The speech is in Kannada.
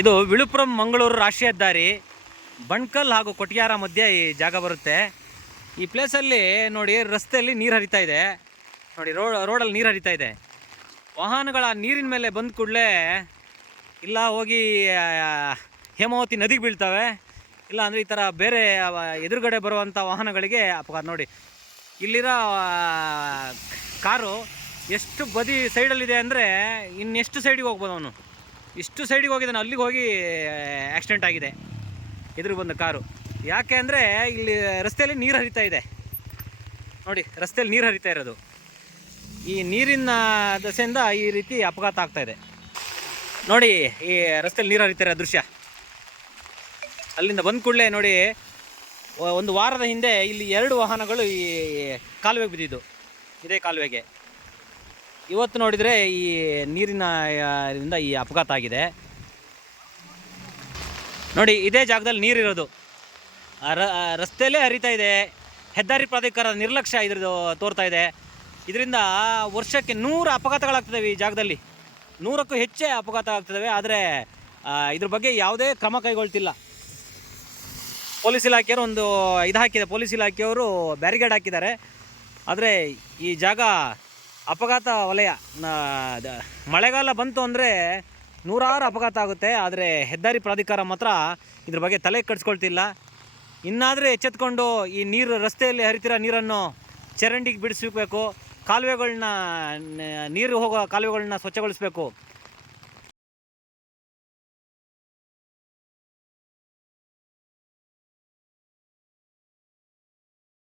ಇದು ವಿಳುಪುರಂ ಮಂಗಳೂರು ರಾಷ್ಟ್ರೀಯ ಹೆದ್ದಾರಿ. ಬಣ್ಕಲ್ ಹಾಗೂ ಕೊಟಿಯಾರ ಮಧ್ಯೆ ಈ ಜಾಗ ಬರುತ್ತೆ. ಈ ಪ್ಲೇಸಲ್ಲಿ ನೋಡಿ ರಸ್ತೆಯಲ್ಲಿ ನೀರು ಹರಿತಾ ಇದೆ. ನೋಡಿ ರೋಡ್ ರೋಡಲ್ಲಿ ನೀರು ಹರಿತಾ ಇದೆ. ವಾಹನಗಳ ನೀರಿನ ಮೇಲೆ ಬಂದ ಕೂಡಲೇ ಇಲ್ಲ ಹೋಗಿ ಹೇಮಾವತಿ ನದಿಗೆ ಬೀಳ್ತವೆ. ಇಲ್ಲ ಅಂದರೆ ಈ ಥರ ಬೇರೆ ಎದುರುಗಡೆ ಬರುವಂಥ ವಾಹನಗಳಿಗೆ ಅಪಘಾತ. ನೋಡಿ, ಇಲ್ಲಿರೋ ಕಾರು ಎಷ್ಟು ಬದಿ ಸೈಡಲ್ಲಿದೆ ಅಂದರೆ ಇನ್ನೆಷ್ಟು ಸೈಡಿಗೆ ಹೋಗ್ಬೋದು ಅವನು? ಇಷ್ಟು ಸೈಡಿಗೆ ಹೋಗಿದ್ದಾನೆ, ಅಲ್ಲಿಗೆ ಹೋಗಿ ಆಕ್ಸಿಡೆಂಟ್ ಆಗಿದೆ. ಎದುರು ಬಂದ ಕಾರು. ಯಾಕೆ ಅಂದರೆ ಇಲ್ಲಿ ರಸ್ತೆಯಲ್ಲಿ ನೀರು ಹರಿತಾ ಇದೆ. ನೋಡಿ, ರಸ್ತೆಯಲ್ಲಿ ನೀರು ಹರಿತಾ ಇರೋದು. ಈ ನೀರಿನ ದಸೆಯಿಂದ ಈ ರೀತಿ ಅಪಘಾತ ಆಗ್ತಾ ಇದೆ. ನೋಡಿ, ಈ ರಸ್ತೆಯಲ್ಲಿ ನೀರು ಹರಿತಾ ಇರೋ ದೃಶ್ಯ. ಅಲ್ಲಿಂದ ಬಂದ ಕೂಡಲೇ ನೋಡಿ, ಒಂದು ವಾರದ ಹಿಂದೆ ಇಲ್ಲಿ ಎರಡು ವಾಹನಗಳು ಈ ಕಾಲುವೆಗೆ ಬಿದ್ದಿದ್ದು. ಇದೇ ಕಾಲುವೆಗೆ. ಇವತ್ತು ನೋಡಿದರೆ ಈ ನೀರಿನ ಇದರಿಂದ ಈ ಅಪಘಾತ ಆಗಿದೆ. ನೋಡಿ, ಇದೇ ಜಾಗದಲ್ಲಿ ನೀರಿರೋದು. ರಸ್ತೆಯಲ್ಲೇ ಹರಿತಾ ಇದೆ. ಹೆದ್ದಾರಿ ಪ್ರಾಧಿಕಾರ ನಿರ್ಲಕ್ಷ್ಯ ಇದ್ರದ್ದು ತೋರ್ತಾ ಇದೆ. ಇದರಿಂದ ವರ್ಷಕ್ಕೆ ನೂರು ಅಪಘಾತಗಳಾಗ್ತವೆ ಈ ಜಾಗದಲ್ಲಿ. ನೂರಕ್ಕೂ ಹೆಚ್ಚೇ ಅಪಘಾತ ಆಗ್ತವೆ ಆದರೆ ಇದ್ರ ಬಗ್ಗೆ ಯಾವುದೇ ಕ್ರಮ ಕೈಗೊಳ್ತಿಲ್ಲ. ಪೊಲೀಸ್ ಇಲಾಖೆಯವರು ಒಂದು ಇದು ಹಾಕಿದೆ. ಪೊಲೀಸ್ ಇಲಾಖೆಯವರು ಬ್ಯಾರಿಗೇಡ್ ಹಾಕಿದ್ದಾರೆ. ಆದರೆ ಈ ಜಾಗ ಅಪಘಾತ ವಲಯ ಮಳೆಗಾಲ ಬಂತು ಅಂದರೆ ನೂರಾರು ಅಪಘಾತ ಆಗುತ್ತೆ. ಆದರೆ ಹೆದ್ದಾರಿ ಪ್ರಾಧಿಕಾರ ಮಾತ್ರ ಇದ್ರ ಬಗ್ಗೆ ತಲೆ ಕಟ್ಸ್ಕೊಳ್ತಿಲ್ಲ ಇನ್ನಾದರೂ ಎಚ್ಚೆತ್ಕೊಂಡು ಈ ನೀರು ರಸ್ತೆಯಲ್ಲಿ ಹರಿತಿರೋ ನೀರನ್ನು ಚರಂಡಿಗೆ ಬಿಡಿಸಬೇಕು. ಕಾಲುವೆಗಳನ್ನ ನೀರು ಹೋಗೋ ಕಾಲುವೆಗಳನ್ನ ಸ್ವಚ್ಛಗೊಳಿಸಬೇಕು.